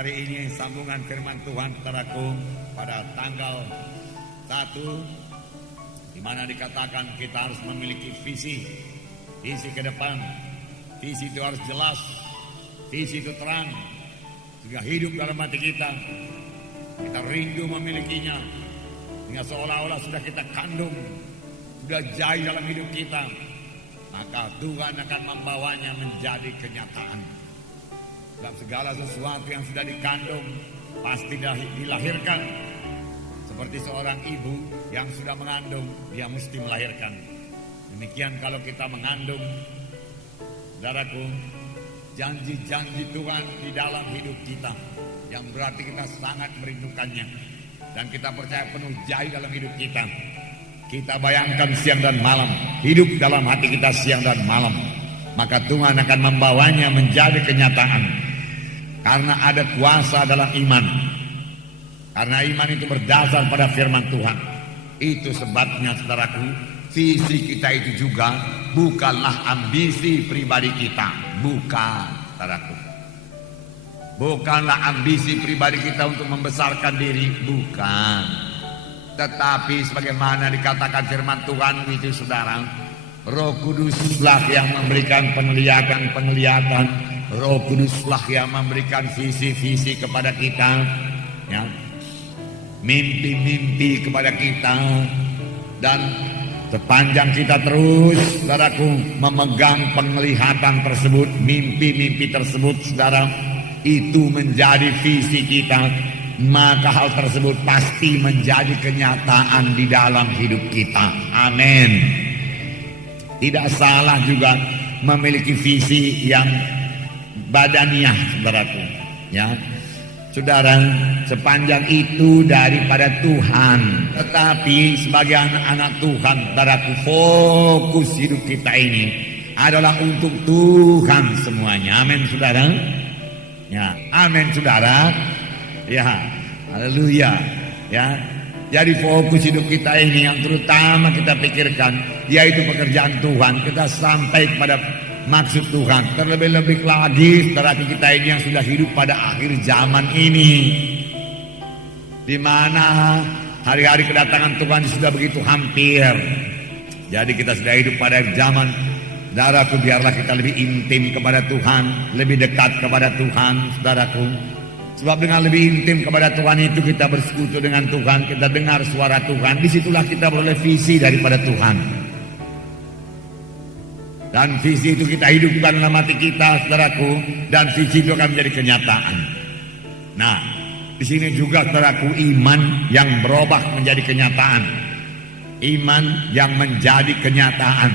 Hari ini sambungan firman Tuhan saudaraku pada tanggal 1, di mana dikatakan kita harus memiliki visi ke depan. Visi itu harus jelas, visi itu terang, sehingga hidup dalam hati kita. Kita rindu memilikinya, sehingga seolah-olah sudah kita kandung, sudah jaya dalam hidup kita. Maka Tuhan akan membawanya menjadi kenyataan. Dalam segala sesuatu yang sudah dikandung pasti dilahirkan. Seperti seorang ibu yang sudah mengandung, dia mesti melahirkan. Demikian kalau kita mengandung, saudaraku, janji-janji Tuhan di dalam hidup kita, yang berarti kita sangat merindukannya, dan kita percaya penuh jaya dalam hidup kita. Kita bayangkan siang dan malam, hidup dalam hati kita siang dan malam, maka Tuhan akan membawanya menjadi kenyataan. Karena ada kuasa dalam iman. Karena iman itu berdasar pada firman Tuhan. Itu sebabnya saudaraku, visi kita itu juga bukanlah ambisi pribadi kita. Bukan, saudaraku. Bukanlah ambisi pribadi kita untuk membesarkan diri. Bukan. Tetapi sebagaimana dikatakan firman Tuhan itu saudara, Roh Kuduslah yang memberikan penglihatan. Roh Kuduslah yang memberikan visi-visi kepada kita, ya, mimpi-mimpi kepada kita. Dan sepanjang kita terus, saudaraku, memegang penglihatan tersebut, mimpi-mimpi tersebut, saudara, itu menjadi visi kita, maka hal tersebut pasti menjadi kenyataan di dalam hidup kita. Amin. Tidak salah juga memiliki visi yang badaniah, saudaraku, ya. Saudara, sepanjang itu daripada Tuhan. Tetapi sebagai anak-anak Tuhan, saudaraku, fokus hidup kita ini adalah untuk Tuhan semuanya. Amin, saudara. Ya, amin, saudara. Ya, haleluya. Ya, jadi fokus hidup kita ini yang terutama kita pikirkan, yaitu pekerjaan Tuhan. Kita sampai kepada maksud Tuhan. Terlebih-lebih lagi saudara kita ini yang sudah hidup pada akhir zaman ini, di mana hari-hari kedatangan Tuhan sudah begitu hampir. Jadi kita sudah hidup pada akhir zaman. Saudaraku, biarlah kita lebih intim kepada Tuhan, lebih dekat kepada Tuhan, saudaraku. Sebab dengan lebih intim kepada Tuhan itu kita bersekutu dengan Tuhan, kita dengar suara Tuhan. Disitulah kita beroleh visi daripada Tuhan. Dan visi itu kita hidupkan dalam hati kita, saudaraku, dan visi itu akan menjadi kenyataan. Nah, di sini juga, saudaraku, iman yang berubah menjadi kenyataan. Iman yang menjadi kenyataan.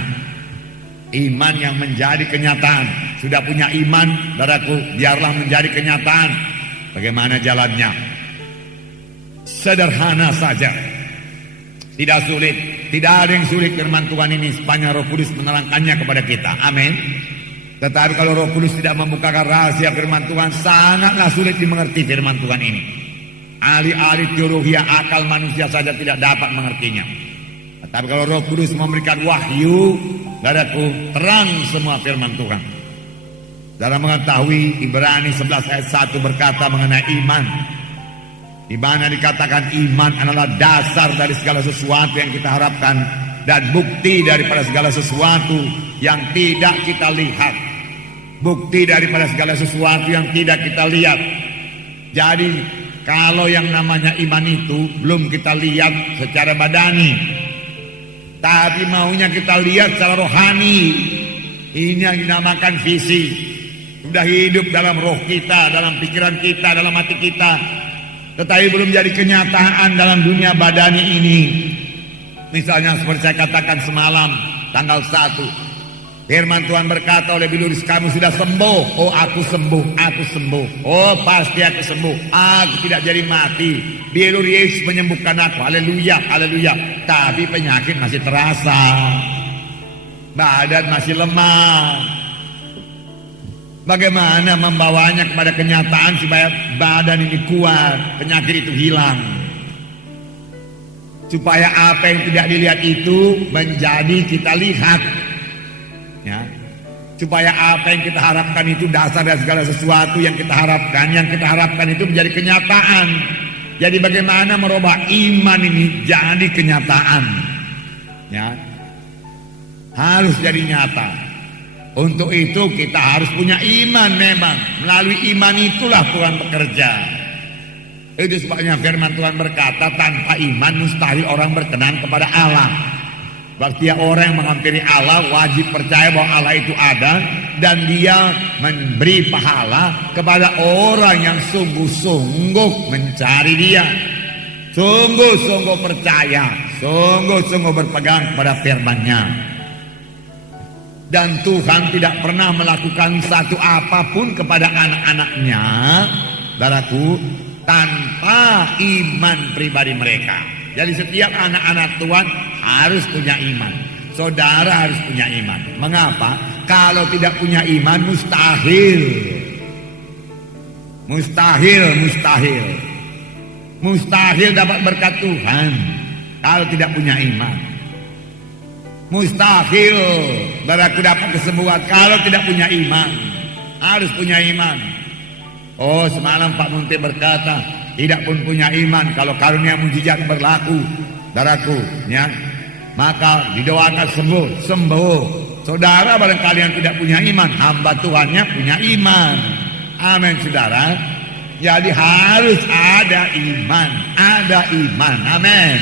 Iman yang menjadi kenyataan. Sudah punya iman, saudaraku, biarlah menjadi kenyataan. Bagaimana jalannya? Sederhana saja. Tidak sulit. Tidak ada yang sulit firman Tuhan ini sepanjang Roh Kudus menerangkannya kepada kita. Amin. Tetapi kalau Roh Kudus tidak membukakan rahasia firman Tuhan, sangatlah sulit dimengerti firman Tuhan ini. Ahli-ahli teologi akal manusia saja tidak dapat mengertinya. Tetapi kalau Roh Kudus memberikan wahyu, saudaraku, terang semua firman Tuhan. Dalam mengetahui Ibrani 11 ayat 1 berkata mengenai iman, di mana dikatakan iman adalah dasar dari segala sesuatu yang kita harapkan dan bukti daripada segala sesuatu yang tidak kita lihat. Bukti daripada segala sesuatu yang tidak kita lihat. Jadi kalau yang namanya iman itu belum kita lihat secara badani, tapi maunya kita lihat secara rohani. Ini yang dinamakan visi. Sudah hidup dalam roh kita, dalam pikiran kita, dalam hati kita, tetapi belum jadi kenyataan dalam dunia badani ini. Misalnya seperti saya katakan semalam, tanggal 1, firman Tuhan berkata oleh Biluris, kamu sudah sembuh. Oh, aku sembuh, aku sembuh. Oh, pasti aku sembuh. Aku tidak jadi mati. Biluris menyembuhkan aku. Haleluya, haleluya. Tapi penyakit masih terasa, badan masih lemah. Bagaimana membawanya kepada kenyataan supaya badan ini kuat, penyakit itu hilang, supaya apa yang tidak dilihat itu menjadi kita lihat, ya. Supaya apa yang kita harapkan itu dasar dari segala sesuatu yang kita harapkan itu menjadi kenyataan. Jadi bagaimana merubah iman ini jadi kenyataan? Ya, harus jadi nyata. Untuk itu kita harus punya iman memang. Melalui iman itulah Tuhan bekerja. Itu sebabnya firman Tuhan berkata, tanpa iman mustahil orang berkenan kepada Allah. Setiap orang yang menghampiri Allah wajib percaya bahwa Allah itu ada, dan dia memberi pahala kepada orang yang sungguh-sungguh mencari dia, sungguh-sungguh percaya, sungguh-sungguh berpegang kepada firman-Nya. Dan Tuhan tidak pernah melakukan satu apapun kepada anak-anaknya, saudaraku, tanpa iman pribadi mereka. Jadi setiap anak-anak Tuhan harus punya iman. Saudara harus punya iman. Mengapa? Kalau tidak punya iman mustahil. Mustahil dapat berkat Tuhan kalau tidak punya iman. Mustahil saudaraku dapat kesembuhan kalau tidak punya iman. Harus punya iman. Oh, semalam Pak Munti berkata, tidak pun punya iman kalau karunia mujizat berlaku, saudaraku, ya, maka didoakan sembuh. Saudara barangkali yang tidak punya iman, hamba Tuhannya punya iman. Amin, saudara. Jadi harus ada iman, amin.